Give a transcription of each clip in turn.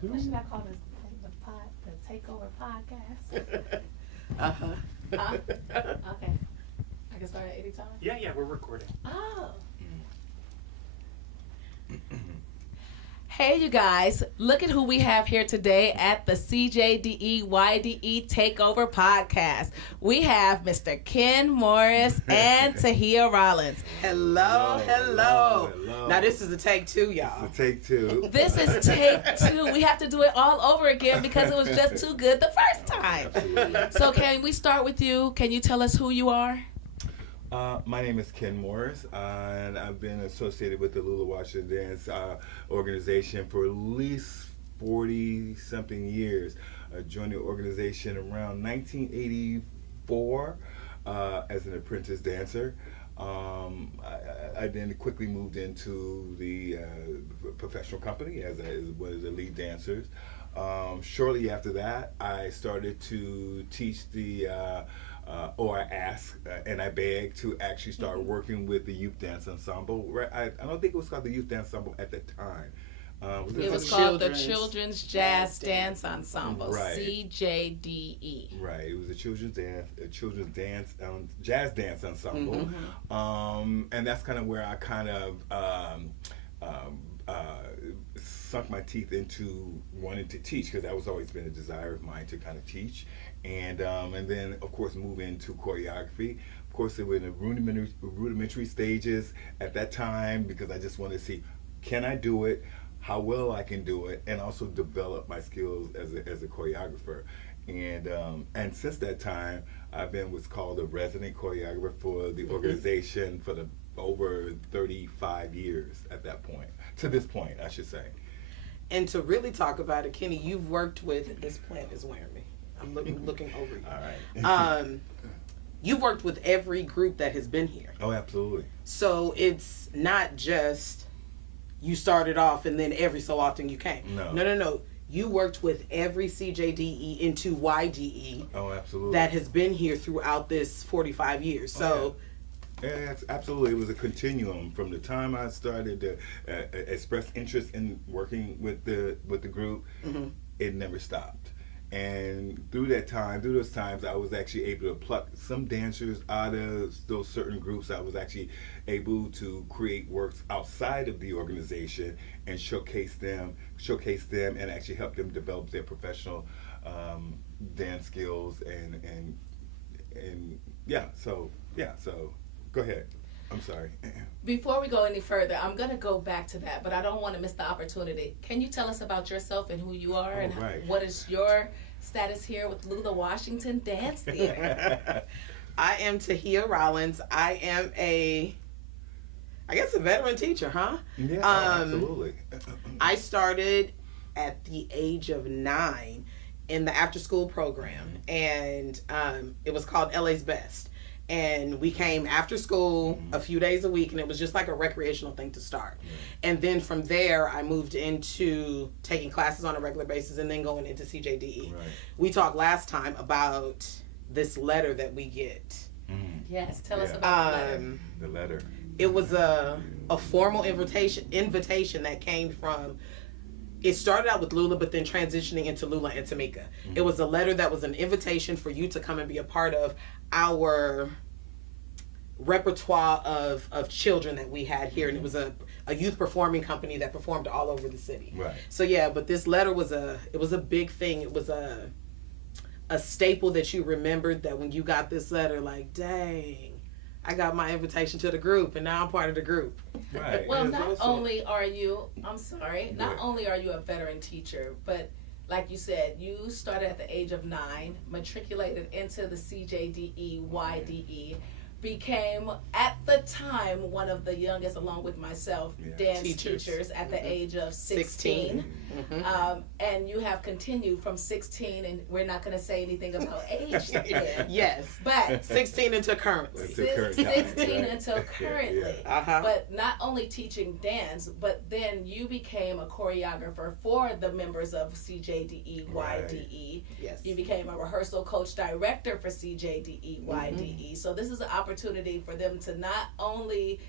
two. What should I call this? The Takeover podcast? Uh-huh. Huh? Okay. I can start at any time? Yeah, we're recording. Oh. Hey, you guys. Look at who we have here today at the CJDE YDE Takeover podcast. We have Mr. Ken Morris and Tahia Rollins. Hello. Now, this is the take two, y'all. It's a take two. This is take two. We have to do it all over again because it was just too good the first time. So can we start with you? Can you tell us who you are? My name is Ken Morris, and I've been associated with the Lula Washington Dance organization for at least 40-something years. I joined the organization around 1984 as an apprentice dancer. I then quickly moved into the professional company as one of the lead dancers. Shortly after that, I started to teach or I asked and I begged to actually start working with the youth dance ensemble. I don't think it was called the youth dance ensemble at the time. It was called the Children's Jazz Dance Ensemble, right. CJDE. Right, it was a children's dance, jazz dance ensemble, and that's kind of where I kind of sunk my teeth into wanting to teach, because that was always been a desire of mine to kind of teach, and then of course move into choreography. Of course, it was in the rudimentary stages at that time, because I just wanted to see, can I do it, how well I can do it, and also develop my skills as a choreographer. And since that time, I've been what's called a resident choreographer for the organization for over 35 years at that point. To this point, I should say. And to really talk about it, Kenny, you've worked with, this plant is wearing me. I'm looking over you. All right. You've worked with every group that has been here. Oh, absolutely. So it's not just you started off and then every so often you came. No. You worked with every CJDE into YDE. Oh, absolutely. That has been here throughout this 45 years. So. Yeah, absolutely. It was a continuum from the time I started to express interest in working with the group. It never stopped. And through those times, I was actually able to pluck some dancers out of those certain groups. I was actually able to create works outside of the organization and showcase them, and actually help them develop their professional dance skills and so go ahead. I'm sorry. Before we go any further, I'm going to go back to that, but I don't want to miss the opportunity. Can you tell us about yourself and who you are and what is your status here with Lula Washington Dance Theatre? I am Tahia Rollins. I am a veteran teacher, huh? Yeah, absolutely. I started at the age of 9 in the after-school program, and it was called LA's Best. And we came after school a few days a week, and it was just like a recreational thing to start. And then from there, I moved into taking classes on a regular basis and then going into CJDE. We talked last time about this letter that we get. Yes, tell us about the letter. It was a formal invitation that came from, it started out with Lula, but then transitioning into Lula and Tamika. It was a letter that was an invitation for you to come and be a part of our repertoire of children that we had here. And it was a youth performing company that performed all over the city. So yeah, but this letter was a big thing. It was a staple that you remembered, that when you got this letter, like, dang, I got my invitation to the group, and now I'm part of the group. Right. Well, not only are you a veteran teacher, but like you said, you started at the age of 9, matriculated into the CJDE YDE, became at the time one of the youngest, along with myself, dance teachers at the age of 16. And you have continued from 16, and we're not going to say anything about age yet. Yes, but 16 until currently. 16 until currently. But not only teaching dance, but then you became a choreographer for the members of CJDE YDE. Yes. You became a rehearsal coach director for CJDE YDE. So this is an opportunity for them to not only,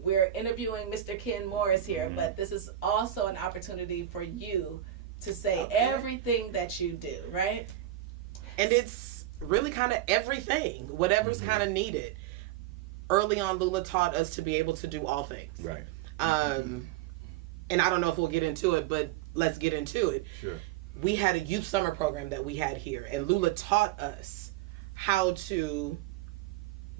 we're interviewing Mr. Ken Morris here, but this is also an opportunity for you to say everything that you do, right? And it's really kind of everything, whatever's kind of needed. Early on, Lula taught us to be able to do all things. Right. And I don't know if we'll get into it, but let's get into it. Sure. We had a youth summer program that we had here, and Lula taught us how to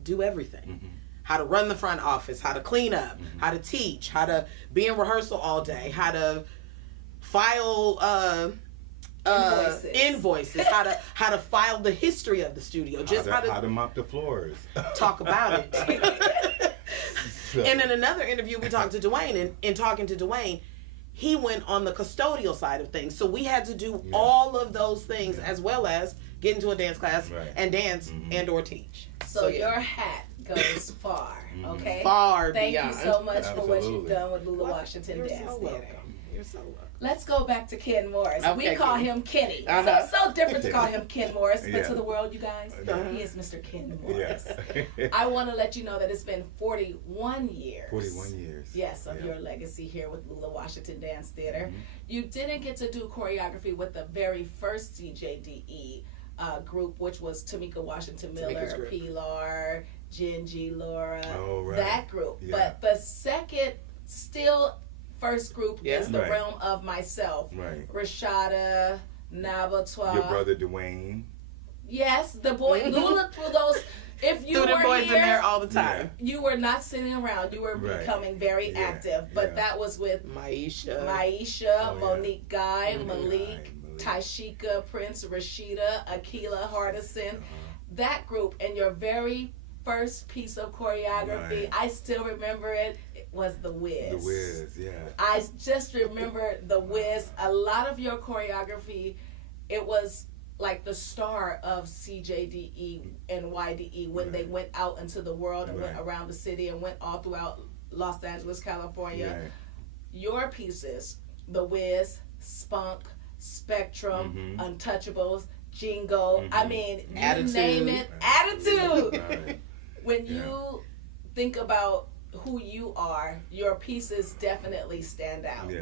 do everything. How to run the front office, how to clean up, how to teach, how to be in rehearsal all day, how to file invoices, how to file the history of the studio, just how to mop the floors, talk about it. And in another interview, we talked to Dwayne, and in talking to Dwayne, he went on the custodial side of things. So we had to do all of those things as well as get into a dance class and dance and or teach. So your hat goes far, okay? Far Thank beyond. you so much for what you've done with Lula Washington Dance Theatre. You're so welcome. Let's go back to Ken Morris. Okay, We call Ken. him Kenny. So different to call him Ken Morris, but to the world, you guys, he is Mr. Ken Morris. Yes. I want to let you know that it's been 41 years. 41 years. Yes, of your legacy here with Lula Washington Dance Theatre. You didn't get to do choreography with the very first CJDE group, which was Tamika Washington Miller, Pilar, Gingy, Laura, that group. But the second, first group is the realm of myself. Rashada, Nabatois. Your brother Dwayne. Yes, the boy Lula threw those. If you threw were boys here, in there all the time. You were not sitting around. You were becoming very active. But that was with Maisha, Monique Guy, Malik, Taishika, Prince, Rashida, Akila Hardison. That group, and your very first piece of choreography, I still remember it. It was The Wiz. The Wiz, yeah. I just remember The Wiz. A lot of your choreography, it was like the star of CJDE and YDE when they went out into the world and went around the city and went all throughout Los Angeles, California. Your pieces, The Wiz, Spunk, Spectrum, Untouchables, Jingo, I mean, you Attitude. name it, Attitude. When you think about who you are, your pieces definitely stand out.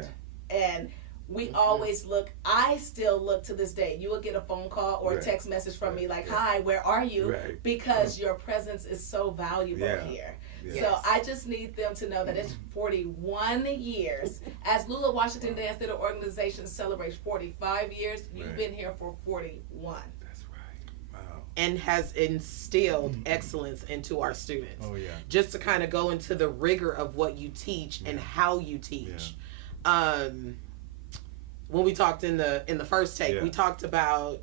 And we always look, I still look to this day. You will get a phone call or a text message from me like, hi, where are you? Because your presence is so valuable here. So I just need them to know that it's 41 years. As Lula Washington Dance Theatre organization celebrates 45 years, you've been here for 41. That's right. Wow. And has instilled excellence into our students. Oh, yeah. Just to kind of go into the rigor of what you teach and how you teach. When we talked in the first take, we talked about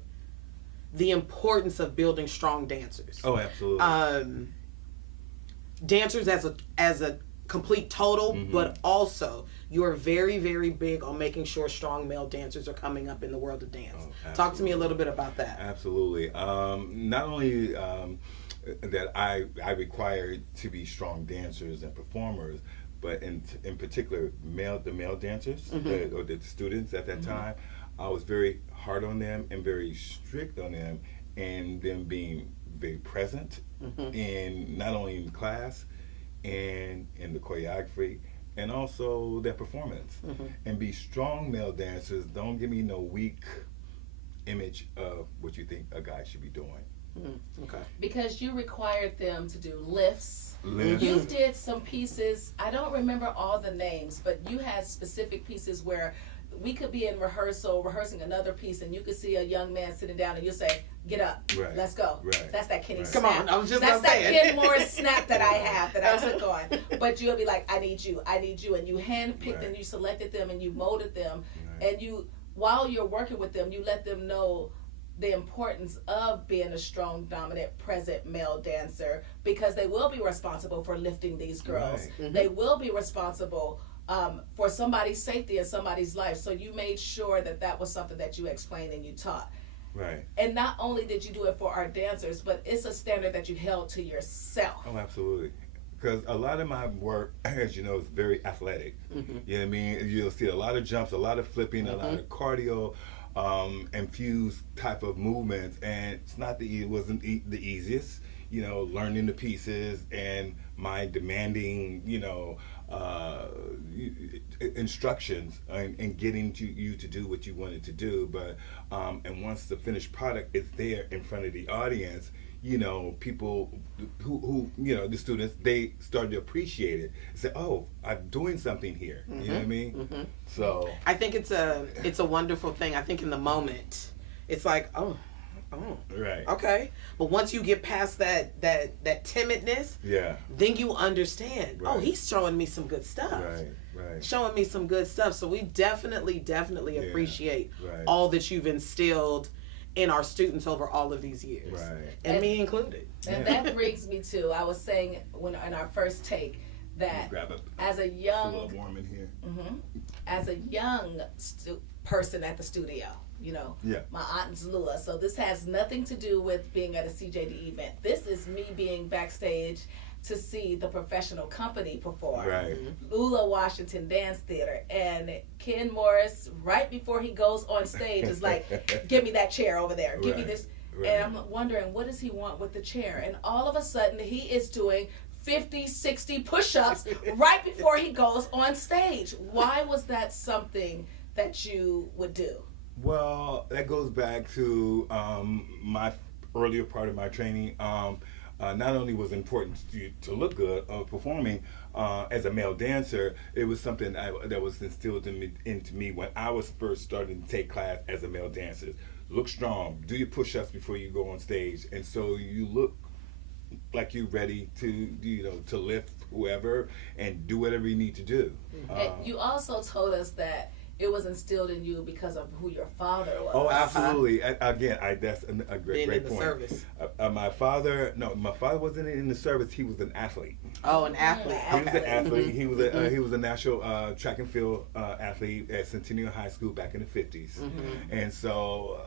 the importance of building strong dancers. Oh, absolutely. Dancers as a complete total, but also you are very, very big on making sure strong male dancers are coming up in the world of dance. Talk to me a little bit about that. Absolutely. Not only that I require to be strong dancers and performers, but in particular, the male dancers or the students at that time, I was very hard on them and very strict on them, and them being very present in not only in class and in the choreography and also their performance. And be strong male dancers. Don't give me no weak image of what you think a guy should be doing. Okay. Because you required them to do lifts. You did some pieces, I don't remember all the names, but you had specific pieces where we could be in rehearsing another piece, and you could see a young man sitting down and you say, get up, let's go. That's that Kenny snap. Come on, I was just That's gonna say that it. Ken Morris snap that I have, that I took on. But you'll be like, I need you. And you handpicked and you selected them and you molded them. And you, while you're working with them, you let them know the importance of being a strong, dominant, present male dancer, because they will be responsible for lifting these girls. They will be responsible for somebody's safety and somebody's life. So you made sure that was something that you explained and you taught. And not only did you do it for our dancers, but it's a standard that you held to yourself. Oh, absolutely. Because a lot of my work, as you know, is very athletic. You know what I mean? You'll see a lot of jumps, a lot of flipping, a lot of cardio, infused type of movements, and it wasn't the easiest. You know, learning the pieces and my demanding, instructions and getting you to do what you wanted to do. But and once the finished product is there in front of the audience, people who the students, they start to appreciate it and say, oh, I'm doing something here. Mm-hmm. You know what I mean? Mm-hmm. So I think it's a wonderful thing. I think in the moment it's like, oh, right, okay. But once you get past that timidness, yeah, then you understand. Right. Oh, he's showing me some good stuff. Right. Showing me some good stuff. So we definitely Yeah. appreciate Right. all that you've instilled in our students over all of these years, Right. and me included. And that brings me to, I was saying when in our first take that Grab it. as a It's a young little warm in here. as a young person at the studio, Yeah. my aunt is Lula, so this has nothing to do with being at a CJDE event. This is me being backstage to see the professional company perform. Right. Lula Washington Dance Theatre, and Ken Morris, right before he goes on stage, is like, give me that chair over there, give me this. Right. And I'm wondering, what does he want with the chair? And all of a sudden, he is doing 50, 60 push-ups right before he goes on stage. Why was that something that you would do? Well, that goes back to my earlier part of my training. Not only was it important to look good performing as a male dancer, it was something that was instilled into me when I was first starting to take class as a male dancer. Look strong, do your push-ups before you go on stage, and so you look like you're ready to lift whoever and do whatever you need to do. And you also told us that it was instilled in you because of who your father was. Oh, absolutely. Again, that's a great point. Service. My father wasn't in the service. He was an athlete. Oh, an athlete. He was an athlete. Mm-hmm. He was a national track and field athlete at Centennial High School back in the 50s. And so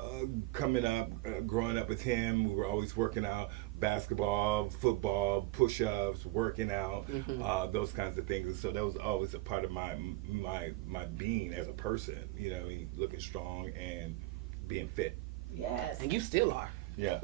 coming up, growing up with him, we were always working out. Basketball, football, push-ups, working out, those kinds of things. And so that was always a part of my being as a person, looking strong and being fit. Yes. And you still are. Yeah.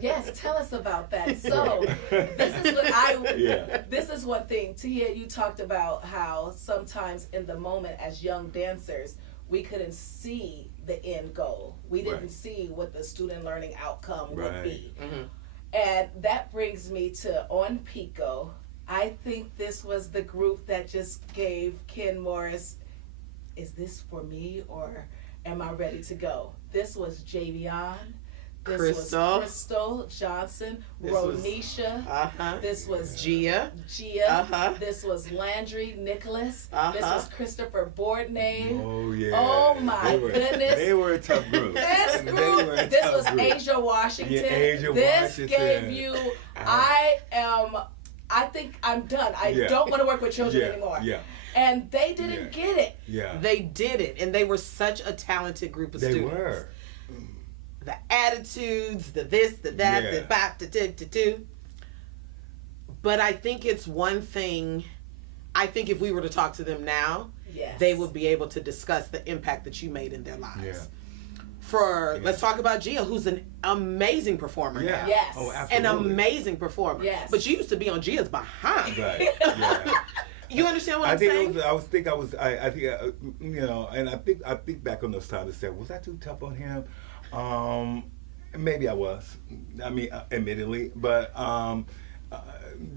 Yes, tell us about that. So this is one thing. Tahia, you talked about how sometimes in the moment as young dancers, we couldn't see the end goal. We didn't see what the student learning outcome would be. And that brings me to On Pico. I think this was the group that just gave Ken Morris, is this for me or am I ready to go? This was Javion. This was Crystal Johnson, Ronisha. This was Gia. This was Landry Nicholas. This was Christopher Bourdnay. Oh yeah. Oh my goodness. They were a tough group. This was Asia Washington. Yeah, Asia this Washington. Gave you. I think I'm done. I don't want to work with children anymore. Yeah. And they didn't get it. Yeah. They did it, and they were such a talented group of students. They were. The attitudes, the this, the that, the bop, the do. But I think it's one thing. I think if we were to talk to them now, they would be able to discuss the impact that you made in their lives. Let's talk about Gia, who's an amazing performer now. Yes. Oh, absolutely. An amazing performer. Yes. But you used to be on Gia's behind. Right. Yeah. You understand what I'm saying? I think, and I think back on those times and said, was I too tough on him? Maybe I was. I mean, admittedly, but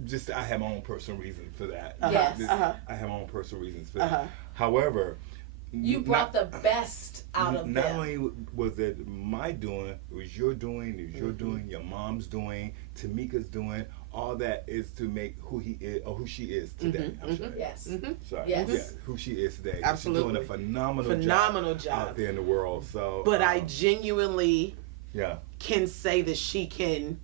just I have my own personal reasons for that. Yes. I have my own personal reasons for that. However, you brought the best out of them. Not only was it my doing, it was your doing, it was your doing, your mom's doing, Tamika's doing. All that is to make who he is or who she is today. I'm sorry. Yes. Sorry. Yes. Yeah, who she is today. Absolutely. She's doing a phenomenal job out there in the world. So, but I genuinely can say that she can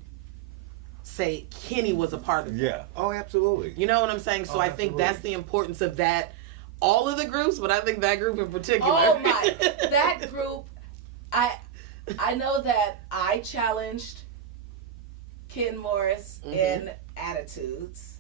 say Kenny was a part of it. Yeah. Oh, absolutely. You know what I'm saying? So I think that's the importance of that. All of the groups, but I think that group in particular. Oh my, that group. I know that I challenged Ken Morris in attitudes.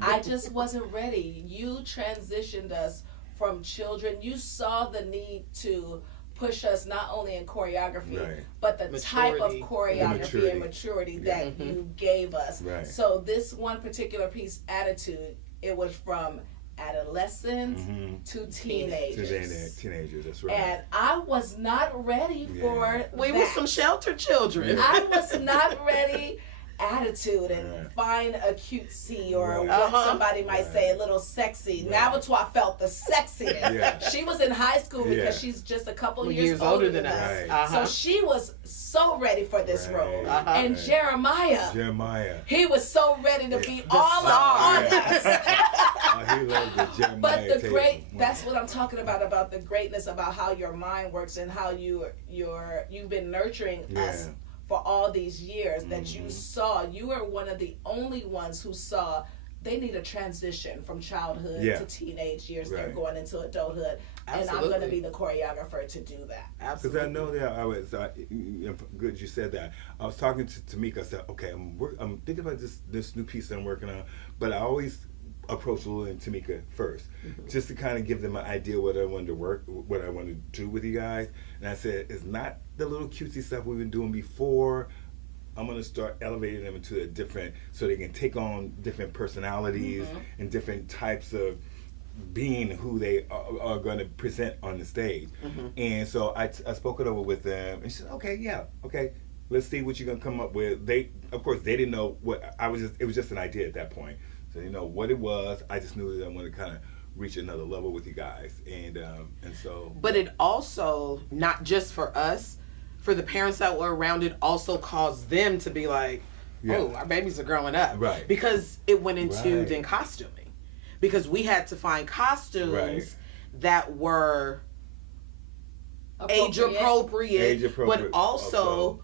I just wasn't ready. You transitioned us from children. You saw the need to push us not only in choreography, but the type of choreography and maturity that you gave us. Right. So this one particular piece, Attitude, it was from adolescents to teenagers. Teenagers, that's right. And I was not ready for We that. were some sheltered children. I was not ready. Attitude and find a cutesy or what somebody might say, a little sexy. Now it's why I felt the sexiness. She was in high school because she's just a couple years older than us. So she was so ready for this role. And Jeremiah, he was so ready to be all on us. He loved the Jeremiah But the that's what I'm talking about the greatness, about how your mind works and how you've been nurturing us for all these years, that you saw. You were one of the only ones who saw they need a transition from childhood to teenage years. They're going into adulthood. And I'm going to be the choreographer to do that. Because I know that I was good you said that. I was talking to Tamika. I said, okay, I'm thinking about this new piece that I'm working on, but I always approach Lula and Tamika first, just to kind of give them an idea what I wanted to do with you guys. And I said, it's not the little cutesy stuff we've been doing before. I'm going to start elevating them into a different, so they can take on different personalities and different types of being who they are going to present on the stage. And so I spoke it over with them, and she said, okay, let's see what you're going to come up with. Of course, they didn't know what it was just an idea at that point. So you know what it was. I just knew that I wanted to kind of reach another level with you guys, and so. But it also, not just for us, for the parents that were around, it also caused them to be like, oh, our babies are growing up, right? Because it went into then costuming, because we had to find costumes that were age appropriate, but also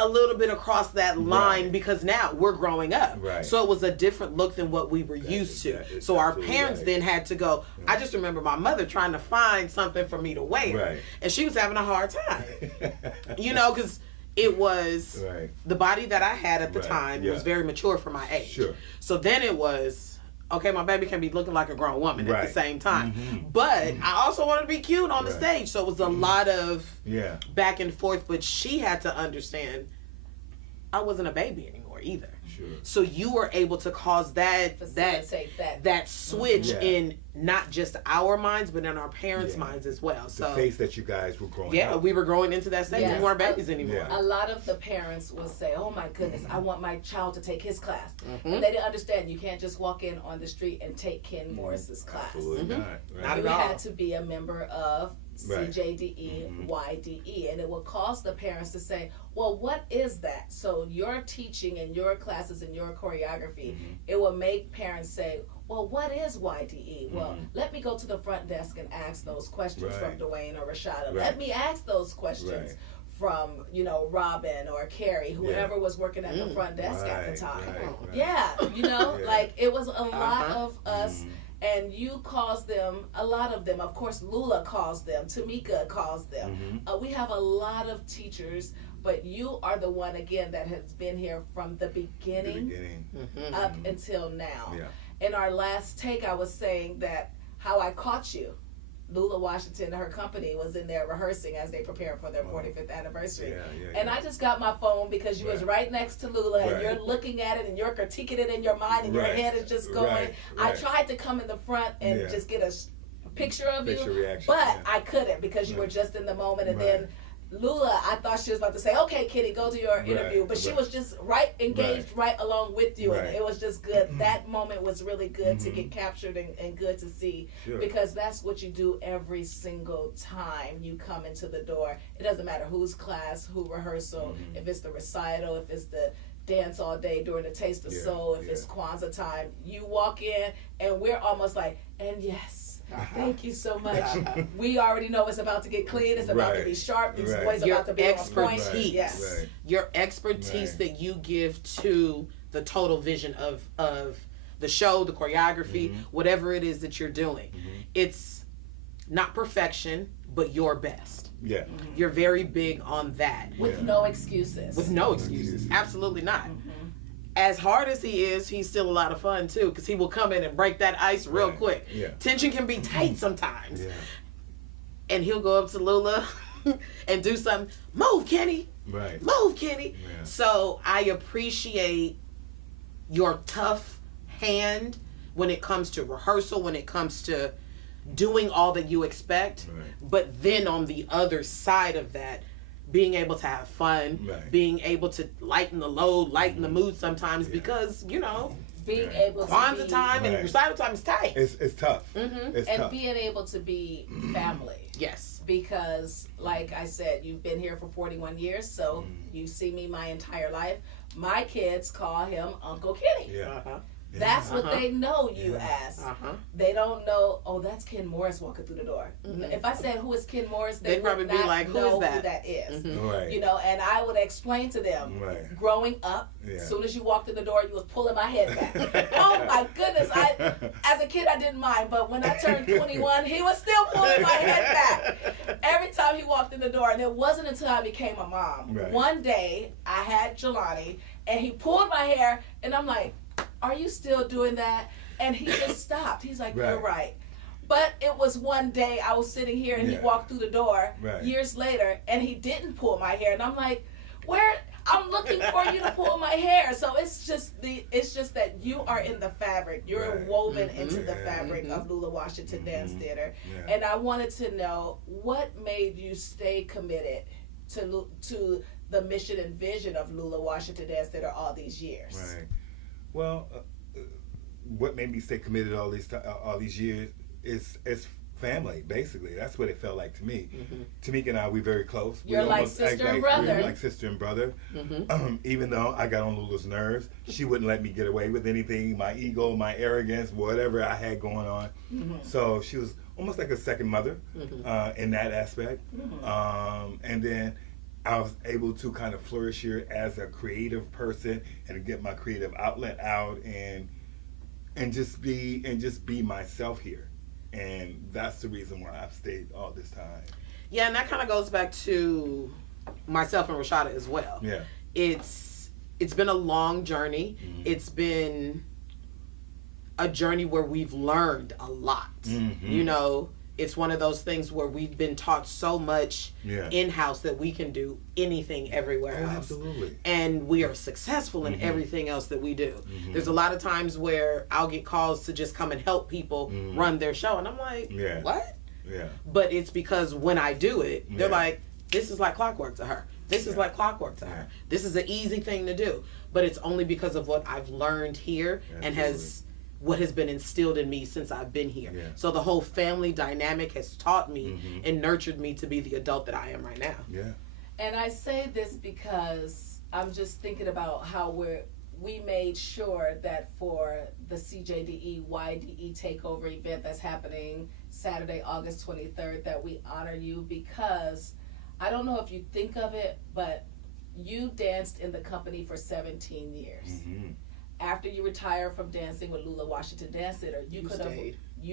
a little bit across that line, because now we're growing up. So it was a different look than what we were used to. So our parents then had to go. I just remember my mother trying to find something for me to wear. And she was having a hard time. You know, because it was the body that I had at the time was very mature for my age. So then it was, okay, my baby can be looking like a grown woman at the same time. But I also wanted to be cute on the stage. So it was a lot of back and forth. But she had to understand I wasn't a baby anymore either. So you were able to cause that switch in not just our minds, but in our parents' minds as well. So the phase that you guys were growing up. We were growing into that stage. We weren't babies anymore. A lot of the parents will say, oh my goodness, I want my child to take his class. And they didn't understand you can't just walk in on the street and take Ken Morris's class. Absolutely not. Not at you all. had to be a member of CJDE, YDE, and it will cause the parents to say, well, what is that? So your teaching and your classes and your choreography, it will make parents say, well, what is YDE? Well, let me go to the front desk and ask those questions from Dwayne or Rashada. Let me ask those questions from, Robin or Carrie, whoever was working at the front desk at the time. Like it was a lot of us. And you caused them, a lot of them, of course, Lula calls them, Tamika calls them. We have a lot of teachers, but you are the one, again, that has been here from the beginning up until now. In our last take, I was saying that how I caught you. Lula Washington, her company, was in there rehearsing as they prepared for their 45th anniversary. And I just got my phone because you was right next to Lula, and you're looking at it and you're critiquing it in your mind, and your head is just going. I tried to come in the front and just get a picture of you, reaction, but I couldn't because you were just in the moment. And then Lula, I thought she was about to say, okay, Kitty, go to your interview. But she was just engaged right along with you. And it was just good. That moment was really good to get captured and good to see. Because that's what you do every single time you come into the door. It doesn't matter whose class, who rehearsal, if it's the recital, if it's the dance all day during the Taste of Soul, if it's Kwanzaa time. You walk in and we're almost like, and yes. Thank you so much. We already know it's about to get clean. It's about to be sharp. These boys about to be on point. Your expertise that you give to the total vision of the show, the choreography, whatever it is that you're doing. It's not perfection, but your best. You're very big on that. With no excuses. With no excuses. Absolutely not. As hard as he is, he's still a lot of fun too, because he will come in and break that ice real quick. Tension can be tight sometimes. And he'll go up to Lula and do something. Move, Kenny. Move, Kenny. So I appreciate your tough hand when it comes to rehearsal, when it comes to doing all that you expect. Right. But then on the other side of that, being able to have fun, Right. being able to lighten the load, lighten the mood sometimes, because, you know, being Right. able to Kwanzaa be, time and Right. recital time is tight. It's tough. It's and tough. being able to be family. Yes. Because, like I said, you've been here for 41 years, so you see me my entire life. My kids call him Uncle Kenny. Yeah. Uh-huh. Yeah. That's what they know you Yeah. as. Uh-huh. They don't know, oh, that's Ken Morris walking through the door. If I said, who is Ken Morris, they They'd probably would be not like, who know is that? who that is. Right. You know, and I would explain to them, Right. growing up, Yeah. as soon as you walked in the door, you was pulling my head back. Oh my goodness, as a kid I didn't mind, but when I turned 21, he was still pulling my head back. Every time he walked in the door, and it wasn't until I became a mom. Right. One day, I had Jelani, and he pulled my hair, and I'm like, are you still doing that? And he just stopped. He's like, you're right. But it was one day I was sitting here and he walked through the door years later and he didn't pull my hair. And I'm like, I'm looking for you to pull my hair. So it's just that you are in the fabric. You're woven into the fabric of Lula Washington Dance Theatre. Yeah. And I wanted to know what made you stay committed to the mission and vision of Lula Washington Dance Theatre all these years. Right. Well, what made me stay committed all these years is family. Basically, that's what it felt like to me. Tamika and I, we very close. You're like sister and brother. We're like sister and brother. Even though I got on Lula's nerves, she wouldn't let me get away with anything. My ego, my arrogance, whatever I had going on. So she was almost like a second mother in that aspect. And then I was able to kind of flourish here as a creative person and to get my creative outlet out and just be myself here. And that's the reason why I've stayed all this time. Yeah, and that kind of goes back to myself and Rashada as well. Yeah. It's been a long journey. It's been a journey where we've learned a lot. You know, it's one of those things where we've been taught so much in-house that we can do anything everywhere else. Absolutely. And we are successful in everything else that we do. There's a lot of times where I'll get calls to just come and help people run their show. And I'm like, what? Yeah. But it's because when I do it, they're like, this is like clockwork to her. This is like clockwork to her. This is an easy thing to do. But it's only because of what I've learned here and what has been instilled in me since I've been here. So the whole family dynamic has taught me and nurtured me to be the adult that I am right now. Yeah. And I say this because I'm just thinking about how we made sure that for the CJDE YDE Takeover event that's happening Saturday, August 23rd, that we honor you, because I don't know if you think of it, but you danced in the company for 17 years. After you retire from dancing with Lula Washington Dance Theatre, you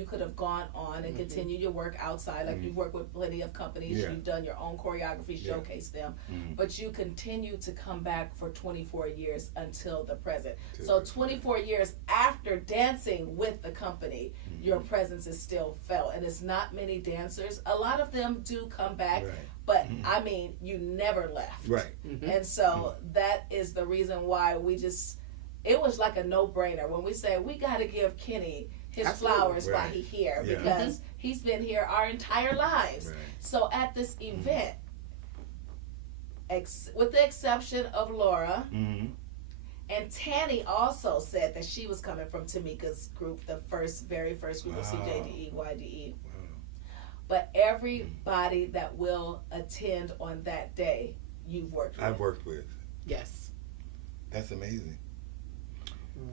could have gone on and continued your work outside. Like you've worked with plenty of companies, you've done your own choreography, showcase them, but you continue to come back for 24 years until the present. So 24 years after dancing with the company, your presence is still felt, and it's not many dancers. A lot of them do come back, but I mean, you never left. Right. And so that is the reason why it was like a no-brainer when we said we got to give Kenny his flowers while he's here, because he's been here our entire lives. So at this event, with the exception of Laura, and Tanny also said that she was coming from Tamika's group, the very first group of CJDE, YDE. But everybody that will attend on that day, you've worked with. I've worked with. Yes. That's amazing.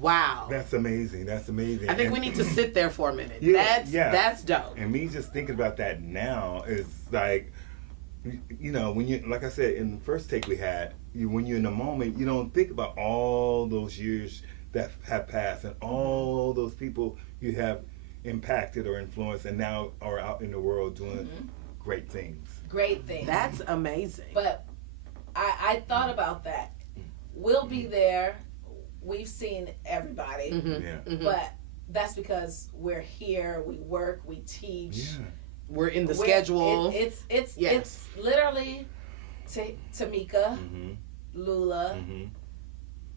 Wow. That's amazing. That's amazing. I think we need to sit there for a minute. That's dope. And me just thinking about that now is like, you know, when you, like I said, in the first take we had, when you're in the moment, you don't think about all those years that have passed and all those people you have impacted or influenced and now are out in the world doing great things. Great things. That's amazing. But I thought about that. We'll be there. We've seen everybody, but that's because we're here. We work. We teach. We're in the schedule. It's literally Tamika, Lula,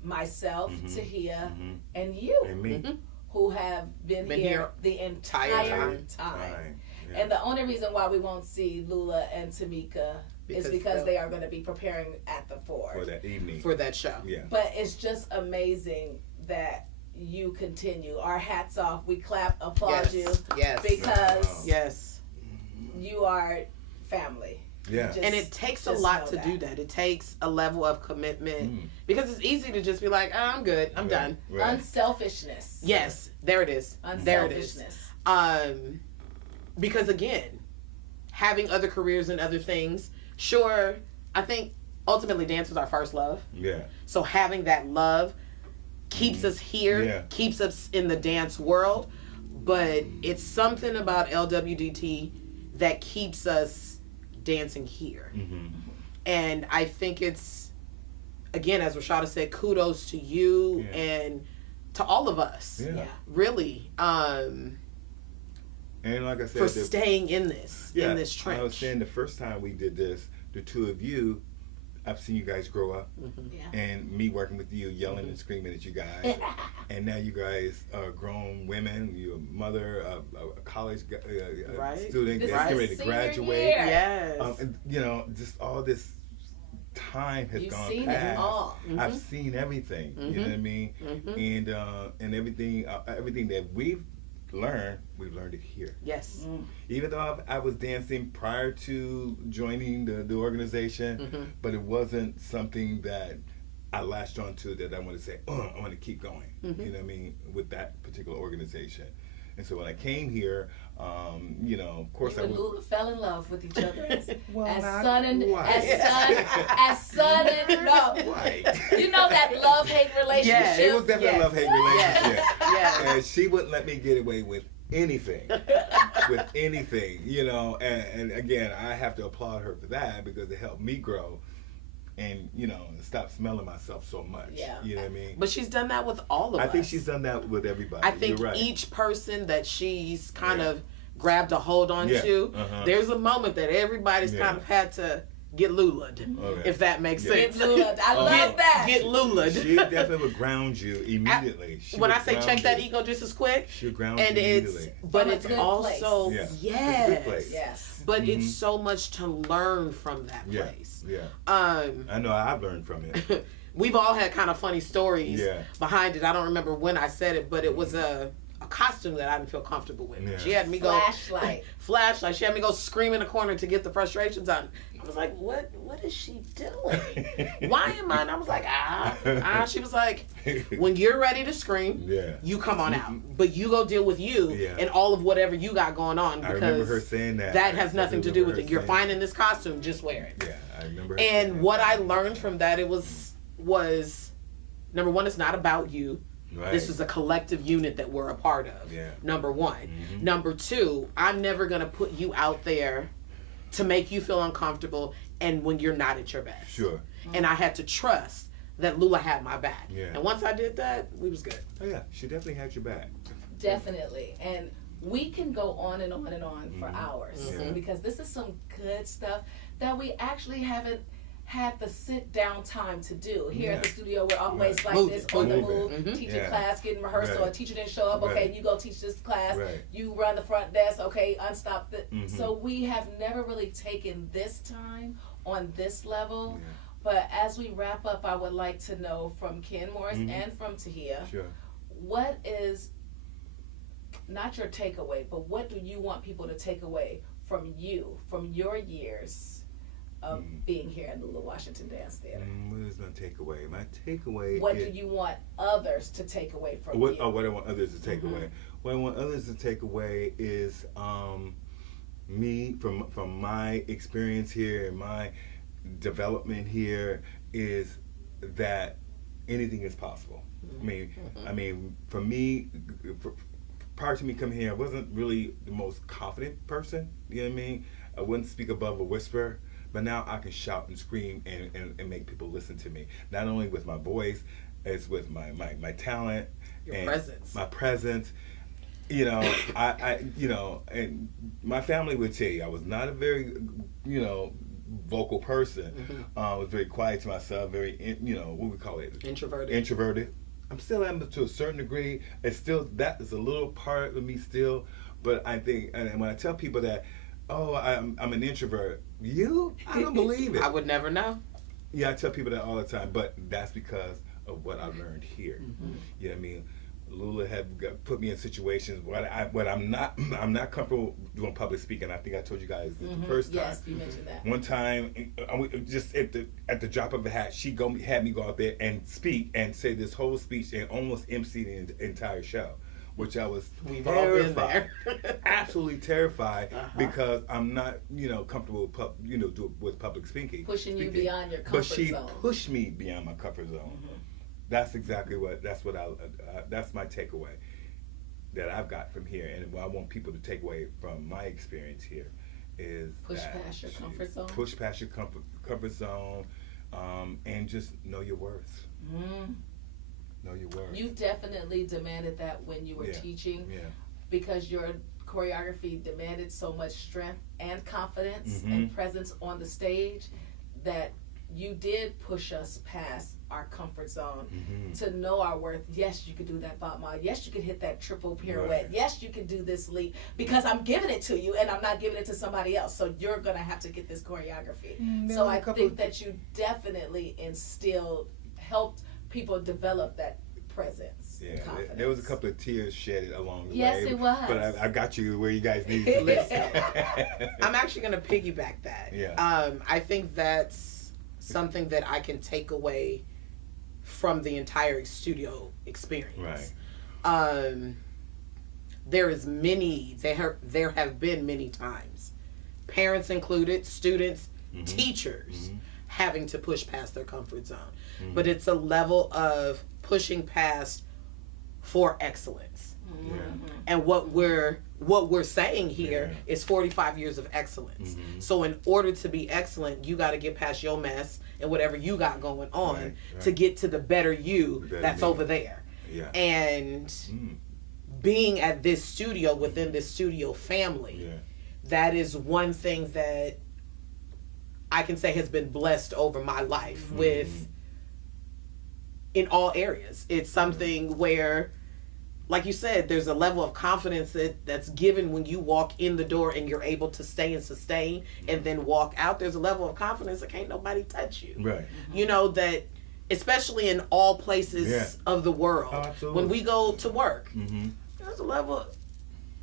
myself, Tahia, and you, and me, who have been here the entire time. Yeah. And the only reason why we won't see Lula and Tamika is because they are going to be preparing at the Ford. For that evening. For that show. Yeah. But it's just amazing that you continue. Our hats off. We clap, applaud you. Yes. Because yes, you are family. Yeah. And it takes a lot to do that. It takes a level of commitment because it's easy to just be like, oh, I'm good, I'm done. Right. Unselfishness. Yes, there it is. There it is. Because again, having other careers and other things, sure, I think ultimately dance was our first love. Yeah. So having that love keeps us here, keeps us in the dance world, but it's something about LWDT that keeps us dancing here. And I think it's, again, as Rashada said, kudos to you and to all of us. Really. And like I said, for staying in this, in this trench. I was saying the first time we did this, the two of you, I've seen you guys grow up, and me working with you, yelling and screaming at you guys, and now you guys are grown women. You're a mother, a college student, getting ready to graduate. Yes, you know, just all this time has gone seen past. It all. I've seen everything. You know what I mean? And everything that we've learned it here. Yes. Even though I was dancing prior to joining the organization, but it wasn't something that I latched onto that I want to say, oh, I want to keep going. You know what I mean? With that particular organization. And so when I came here, you know, of course, you and Lula fell in love with each other as son and no. You know that love-hate relationship. Yeah, it was definitely a love-hate relationship. Yes. And she wouldn't let me get away with anything, you know. And again, I have to applaud her for that because it helped me grow. And, you know, stop smelling myself so much. Yeah. You know what I mean? But she's done that with all of us. I think she's done that with everybody. I think You're right. each person that she's kind of grabbed a hold on to, there's a moment that everybody's kind of had to get Lula'd, if that makes sense. Get Lula'd. I love that. Get Lula'd. She definitely would ground you immediately. When I say check that ego just as quick, she'll ground and you immediately. But it's also, it's a good place. Yes. But it's so much to learn from that place. Yeah. I know I've learned from it. We've all had kind of funny stories behind it. I don't remember when I said it, but it was a costume that I didn't feel comfortable with. She had me go flashlight. She had me go scream in the corner to get the frustrations out. I was like, what is she doing? Why am I? And I was like, She was like, when you're ready to scream, you come on out. But you go deal with you and all of whatever you got going on, because I remember her saying that. That has nothing to do with it. You're fine in this costume, just wear it. Yeah, I remember her and what I learned from that, it was number one, it's not about you. Right. This is a collective unit that we're a part of. Yeah. Number one. Number two, I'm never going to put you out there to make you feel uncomfortable and when you're not at your best. Sure. And I had to trust that Lula had my back. Yeah. And once I did that, we was good. Oh yeah, she definitely had your back. Definitely. And we can go on and on and on for hours because this is some good stuff that we actually haven't had the sit down time to do. Here at the studio, we're always like this on the move, teaching class, getting rehearsal, a teacher didn't show up, okay, you go teach this class, you run the front desk, okay, unstop the so we have never really taken this time on this level. But as we wrap up, I would like to know from Ken Morris and from Tahia, what is not your takeaway, but what do you want people to take away from you, from your years of being here at Lula Washington Dance Theatre? What is my takeaway? My takeaway what do you want others to take away from you? What I want others to take away? What I want others to take away is me, from my experience here and my development here, is that anything is possible. I mean, for me, prior to me coming here, I wasn't really the most confident person. You know what I mean? I wouldn't speak above a whisper. But now I can shout and scream and make people listen to me. Not only with my voice, as with my talent, and presence. My presence. You know, I you know, and my family would tell you I was not a very, you know, vocal person. I was very quiet to myself, very, you know, what we call it? Introverted. I'm still am to a certain degree. It's still, that is a little part of me still. But I think, and when I tell people that, oh, I'm an introvert, I don't believe it. I would never know. Yeah, I tell people that all the time, but that's because of what I learned here. You know what I mean? Lula had put me in situations where I'm not comfortable doing public speaking. I think I told you guys the first time. Yes, you mentioned that. One time, just at the drop of a hat, she had me go out there and speak and say this whole speech and almost MC the entire show, which I was terrified, absolutely terrified, because I'm not comfortable with public speaking. Pushing you beyond your comfort zone. But she pushed me beyond my comfort zone. That's exactly that's my takeaway that I've got from here, and what I want people to take away from my experience here is push past your comfort zone. Push past your comfort zone, and just know your worth. Know your worth. You definitely demanded that when you were teaching, because your choreography demanded so much strength and confidence and presence on the stage, that you did push us past our comfort zone to know our worth. Yes, you could do that Batma. Yes, you could hit that triple pirouette. Right. Yes, you can do this leap, because I'm giving it to you and I'm not giving it to somebody else. So you're going to have to get this choreography. So I think that you definitely helped people develop that presence. Yeah, there was a couple of tears shed along the way. Yes, it was. But I got you where you guys need to listen. I'm actually going to piggyback that. Yeah. I think that's something that I can take away from the entire studio experience. Right. There have been many times, parents included, students, teachers, having to push past their comfort zone. But it's a level of pushing past for excellence. And what we're saying here is 45 years of excellence. So in order to be excellent, you got to get past your mess and whatever you got going on to get to the better you that's over there. And being at this studio, within this studio family, that is one thing that I can say has been blessed over my life with, in all areas. It's something where, like you said, there's a level of confidence that's given when you walk in the door and you're able to stay and sustain and then walk out. There's a level of confidence that can't nobody touch you. Right. You know, that especially in all places of the world. Oh, when we go to work, there's a level,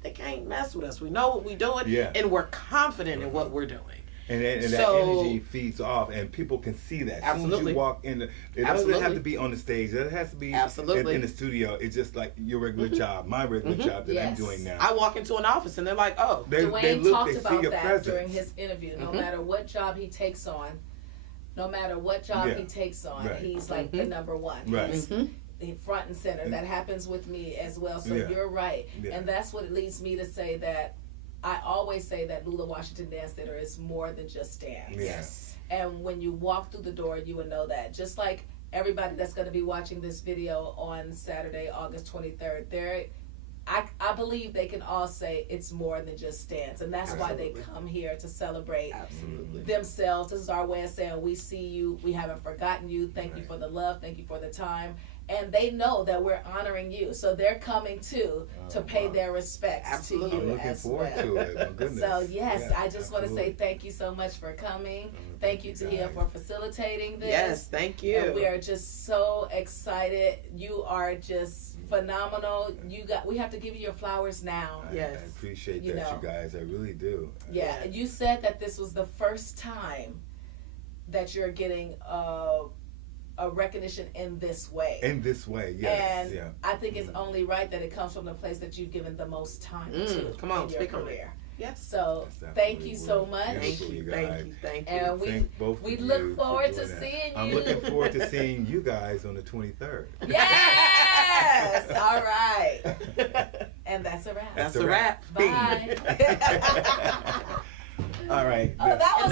they can't mess with us. We know what we're doing and we're confident in what we're doing. And that energy feeds off, and people can see that. As soon as you walk in, it doesn't have to be on the stage. It has to be in the studio. It's just like your regular job, my regular job that I'm doing now. I walk into an office and they're like, oh. Dwayne talked about that during his interview. No matter what job he takes on, he's like the number one. Right. He's front and center. That happens with me as well. So you're right. And that's what leads me to say that I always say that Lula Washington Dance Theatre is more than just dance. Yes. And when you walk through the door, you will know that. Just like everybody that's going to be watching this video on Saturday, August 23rd, I believe they can all say it's more than just dance. And that's why they come here to celebrate themselves. This is our way of saying, we see you, we haven't forgotten you, thank you for the love, thank you for the time. And they know that we're honoring you, so they're coming too to pay their respects to you I'm looking as forward well. To it. My goodness. So I just want to say thank you so much for coming. Thank you, Tahia, for facilitating this. Yes, thank you. And we are just so excited. You are just phenomenal. We have to give you your flowers now. I appreciate that, you guys. I really do. Yeah, you said that this was the first time that you're getting a recognition in this way. Yes. And I think it's only right that it comes from the place that you've given the most time to come on, in your career. Yes. So thank you so much. Thank you. And we look forward to seeing you. I'm looking forward to seeing you guys on the 23rd. Yes. All right. And that's a wrap. That's a wrap. Bye. All right. Oh, that was